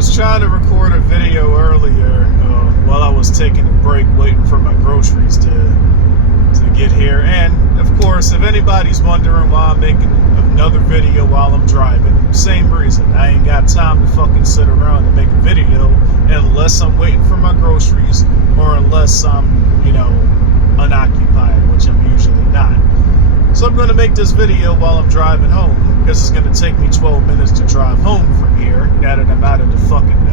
was trying to record a video earlier while I was taking a break, waiting for my groceries to get here. And of course, if anybody's wondering why I'm making another video while I'm driving, same reason. I ain't got time to fucking sit around and make a video unless I'm waiting for my groceries or unless I'm, unoccupied, which I'm usually not. So I'm going to make this video while I'm driving home, because it's going to take me 12 minutes to drive home from here, now that I'm out of the fucking,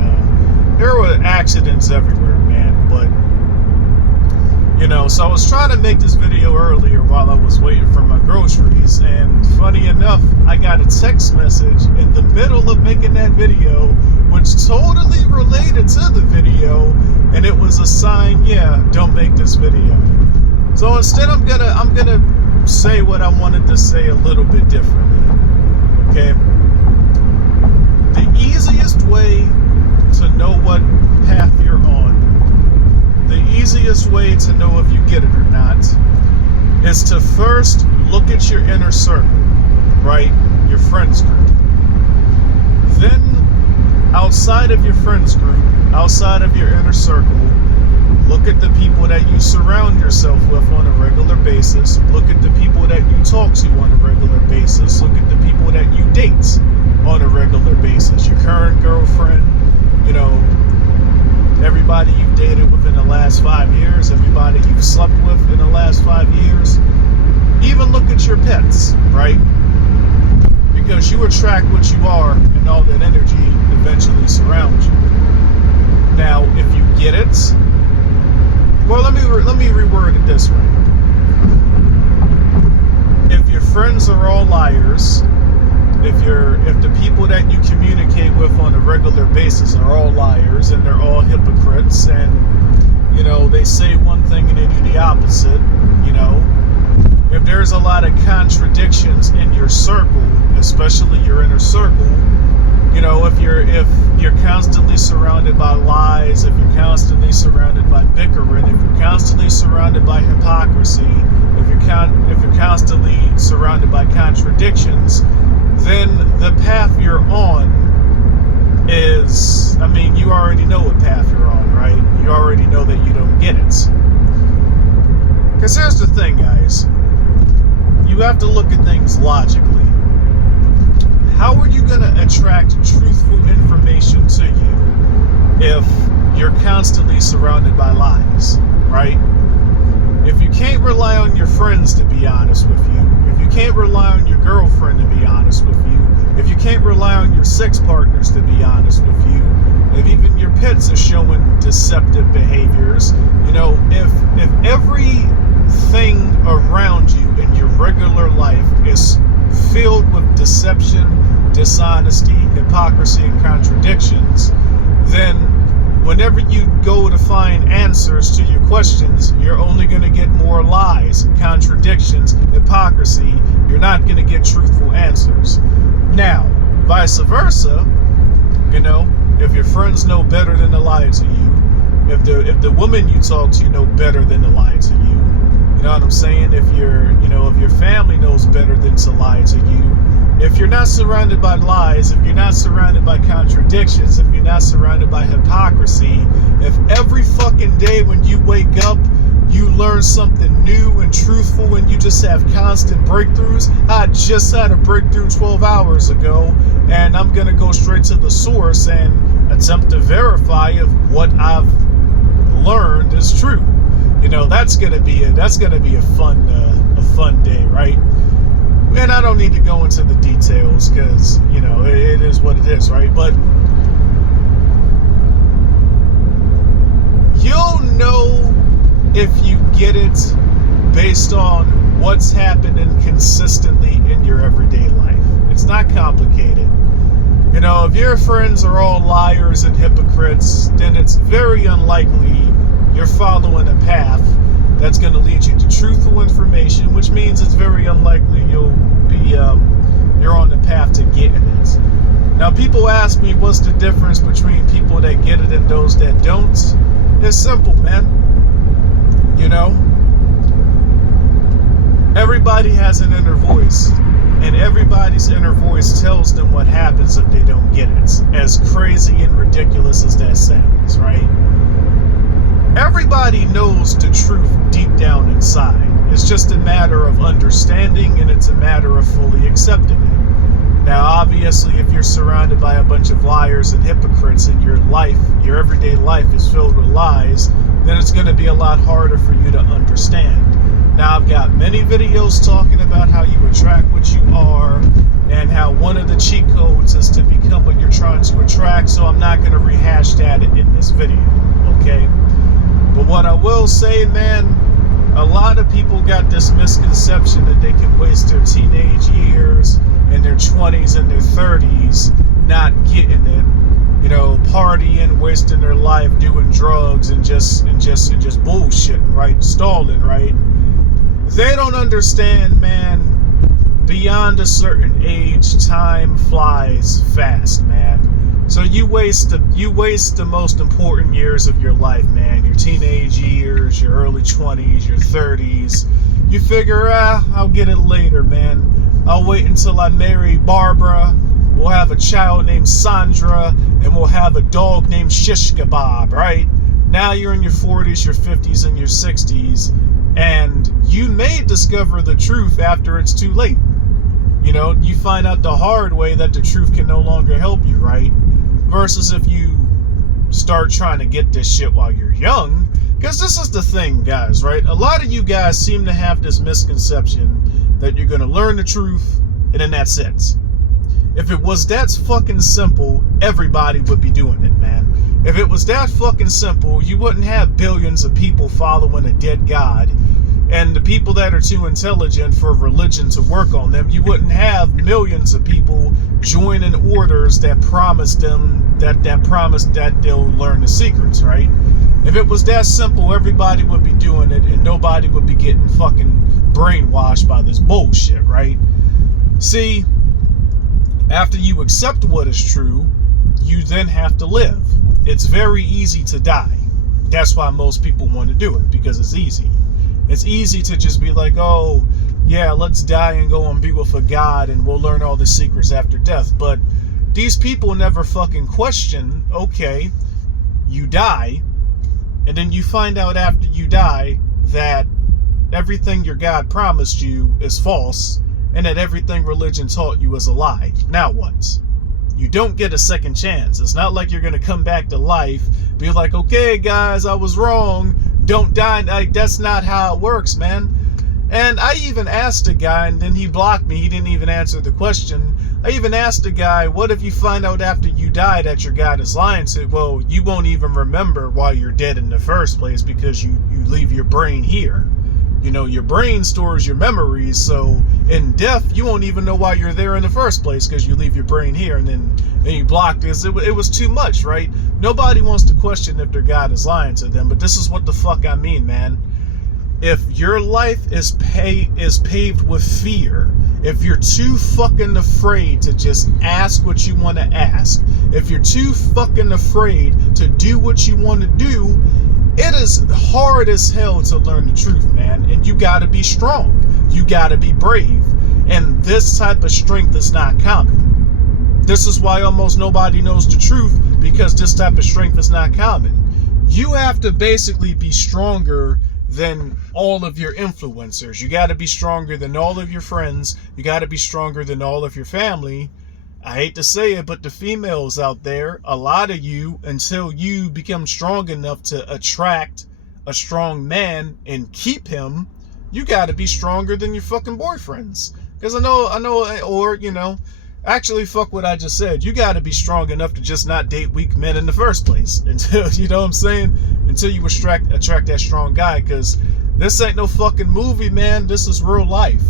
there were accidents everywhere, man, but, so I was trying to make this video earlier while I was waiting for my groceries, and funny enough, I got a text message in the middle of making that video, which totally related to the video, and it was a sign, don't make this video. So instead, I'm gonna say what I wanted to say a little bit differently. Okay? The easiest way to know what path you're on, the easiest way to know if you get it or not, is to first look at your inner circle, right? Your friends group. Then, outside of your friends group, outside of your inner circle, look at the people that you surround yourself with on a regular basis. Look at the people that you talk to on a regular basis. Look at the people that you date on a regular basis. Your current girlfriend, everybody you've dated within the last 5 years, everybody you've slept with in the last 5 years. Even look at your pets, right? Because you attract what you are, and all that energy eventually surrounds you. Now, if you get it, well, let me reword it this way. If your friends are all liars, if the people that you communicate with on a regular basis are all liars and they're all hypocrites, and they say one thing and they do the opposite, if there's a lot of contradictions in your circle, especially your inner circle, if you're constantly surrounded by lies, if you're constantly surrounded by bickering, if you're constantly surrounded by hypocrisy, if you're constantly surrounded by contradictions, then the path you're on is, you already know what path you're on, right? You already know that you don't get it. Because here's the thing, guys. You have to look at things logically. How are you going to attract truthful information to you if you're constantly surrounded by lies, right? If you can't rely on your friends to be honest with you, if you can't rely on your girlfriend to be honest with you, if you can't rely on your sex partners to be honest with you, if even your pets are showing deceptive behaviors, if everything around you in your regular life is filled with deception, dishonesty, hypocrisy, and contradictions, then whenever you go to find answers to your questions, you're only going to get more lies, contradictions, hypocrisy. You're not going to get truthful answers. Now, vice versa, if your friends know better than to lie to you, if the woman you talk to know better than to lie to you, you know what I'm saying? If your family knows better than to lie to you, if you're not surrounded by lies, if you're not surrounded by contradictions, if you're not surrounded by hypocrisy, if every fucking day when you wake up, you learn something new and truthful and you just have constant breakthroughs. I just had a breakthrough 12 hours ago, and I'm going to go straight to the source and attempt to verify if what I've learned is true. That's gonna be a fun day, right? And I don't need to go into the details because it is what it is, right? But you'll know if you get it based on what's happening consistently in your everyday life. It's not complicated. If your friends are all liars and hypocrites, then it's very unlikely you're following a path that's going to lead you to truthful information, which means it's very unlikely you're on the path to getting it. Now, people ask me what's the difference between people that get it and those that don't. It's simple, man. Everybody has an inner voice. and everybody's inner voice tells them what happens if they don't get it. As crazy and ridiculous as that sounds, right? Everybody knows the truth deep down inside. It's just a matter of understanding, and it's a matter of fully accepting it. Now, obviously, if you're surrounded by a bunch of liars and hypocrites and your life, your everyday life is filled with lies, then it's going to be a lot harder for you to understand. Now, I've got many videos talking about how you attract what you are and how one of the cheat codes is to become what you're trying to attract, so I'm not going to rehash that in this video, okay? But what I will say, man, a lot of people got this misconception that they can waste their teenage years and their 20s and their 30s not getting it, you know, partying, wasting their life doing drugs and just bullshitting, right? Stalling, right? They don't understand, man, beyond a certain age, time flies fast, man. So you waste the most important years of your life, man. Your teenage years, your early 20s, your 30s. You figure, I'll get it later, man. I'll wait until I marry Barbara. We'll have a child named Sandra, and we'll have a dog named Shish Kebab, right? Now you're in your 40s, your 50s, and your 60s, and you may discover the truth after it's too late. You know, you find out the hard way that the truth can no longer help you, right? Versus if you start trying to get this shit while you're young. Because this is the thing, guys, right? A lot of you guys seem to have this misconception that you're going to learn the truth and then that's it. If it was that fucking simple, everybody would be doing it, man. If it was that fucking simple, you wouldn't have billions of people following a dead God. And the people that are too intelligent for religion to work on them, you wouldn't have millions of people joining orders that promise them that they'll learn the secrets, right? If it was that simple, everybody would be doing it and nobody would be getting fucking brainwashed by this bullshit, right? See, after you accept what is true, you then have to live. It's very easy to die. That's why most people want to do it, because it's easy. It's easy to just be like, oh, yeah, let's die and go and be with a God and we'll learn all the secrets after death. But these people never fucking question, okay, you die, and then you find out after you die that everything your God promised you is false and that everything religion taught you is a lie. Now what? You don't get a second chance. It's not like you're going to come back to life, be like, okay, guys, I was wrong. Don't die. Like, that's not how it works, man. And I even asked a guy, and then he blocked me. He didn't even answer the question. I even asked a guy, what if you find out after you die that your God is lying? Said, well, you won't even remember why you're dead in the first place because you leave your brain here. You know, your brain stores your memories, so in death, you won't even know why you're there in the first place because you leave your brain here, and then you block this. It was too much, right? Nobody wants to question if their God is lying to them, but this is what the fuck I mean, man. If your life is paved with fear, if you're too fucking afraid to just ask what you want to ask, if you're too fucking afraid to do what you want to do, it is hard as hell to learn the truth, man. And you gotta be strong. You gotta be brave. And this type of strength is not common. This is why almost nobody knows the truth, because this type of strength is not common. You have to basically be stronger than all of your influencers. You gotta be stronger than all of your friends. You gotta be stronger than all of your family. I hate to say it, but the females out there, a lot of you, until you become strong enough to attract a strong man and keep him, you got to be stronger than your fucking boyfriends. Because I know, or, you know, actually, fuck what I just said. You got to be strong enough to just not date weak men in the first place. Until, you know what I'm saying? Until you attract that strong guy. Because this ain't no fucking movie, man. This is real life.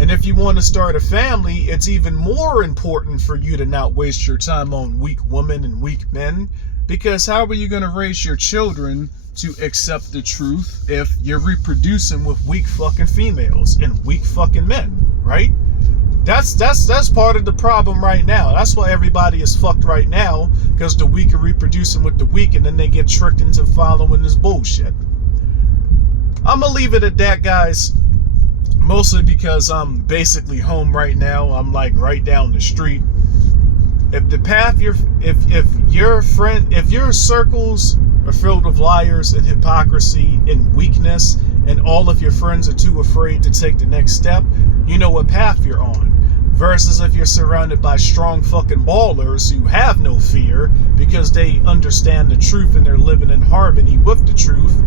And if you want to start a family, it's even more important for you to not waste your time on weak women and weak men. Because how are you going to raise your children to accept the truth if you're reproducing with weak fucking females and weak fucking men, right? That's part of the problem right now. That's why everybody is fucked right now, because the weak are reproducing with the weak, and then they get tricked into following this bullshit. I'm going to leave it at that, guys. Mostly because I'm basically home right now. I'm like right down the street. If the path if your circles are filled with liars and hypocrisy and weakness, and all of your friends are too afraid to take the next step, you know what path you're on. Versus if you're surrounded by strong fucking ballers who have no fear because they understand the truth and they're living in harmony with the truth,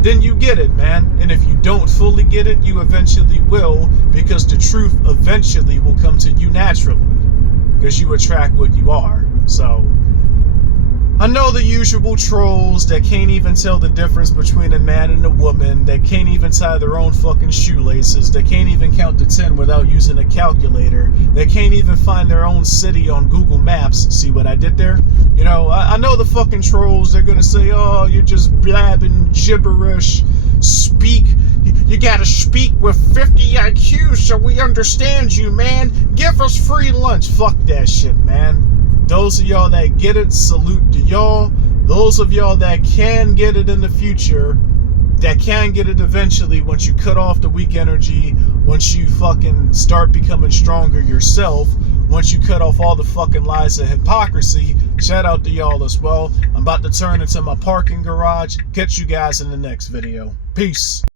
then you get it, man. And if you don't fully get it, you eventually will, because the truth eventually will come to you naturally, because you attract what you are. So I know the usual trolls that can't even tell the difference between a man and a woman, that can't even tie their own fucking shoelaces, that can't even count to 10 without using a calculator, that can't even find their own city on Google Maps. See what I did there? You know, I know the fucking trolls. They're gonna say, oh, you're just blabbing gibberish. Speak. You gotta speak with 50 IQ so we understand you, man. Give us free lunch. Fuck that shit, man. Those of y'all that get it, salute to y'all. Those of y'all that can get it in the future, that can get it eventually once you cut off the weak energy, once you fucking start becoming stronger yourself, once you cut off all the fucking lies and hypocrisy, shout out to y'all as well. I'm about to turn into my parking garage. Catch you guys in the next video. Peace.